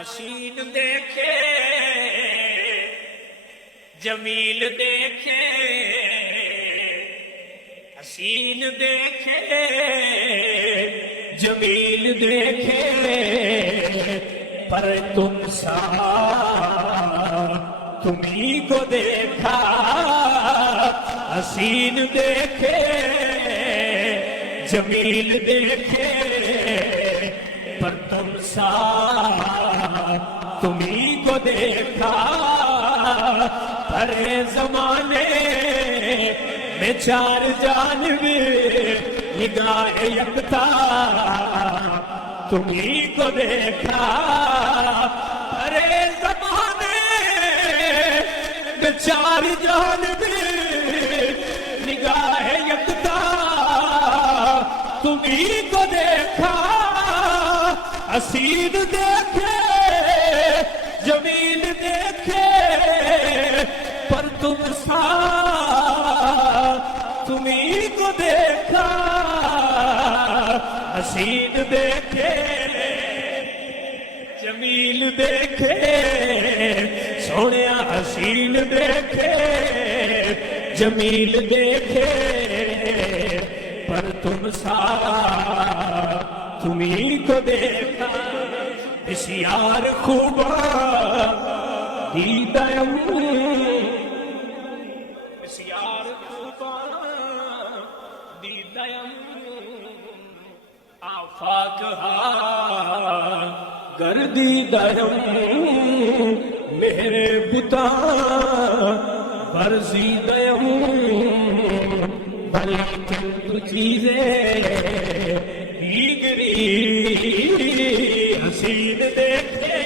حسین دیکھے جمیل دیکھے حسین دیکھے جمیل دیکھے پر تم سا تمہیں کو دیکھا حسین دیکھے جمیل دیکھے پر تم سا تمہیں کو دیکھا پر زمانے میں چار جانب نگاہ یکتا تمہیں کو دیکھا پر زمانے میں چار جانب نگاہ یکتا تمہیں کو دیکھا حسین دیکھے جمیل دیکھے پر تم سا تمہیں کو دیکھا حسین دیکھے جمیل دیکھے سونیا حسین دیکھے جمیل دیکھے پر تم سا تمہیں کو دیکھا بسیار خوبا دیدم بسیار خوبا دیدم آفاق ہا گردیدم میرے بتا برزیدم بلکن تو چیزیں حسین دیکھے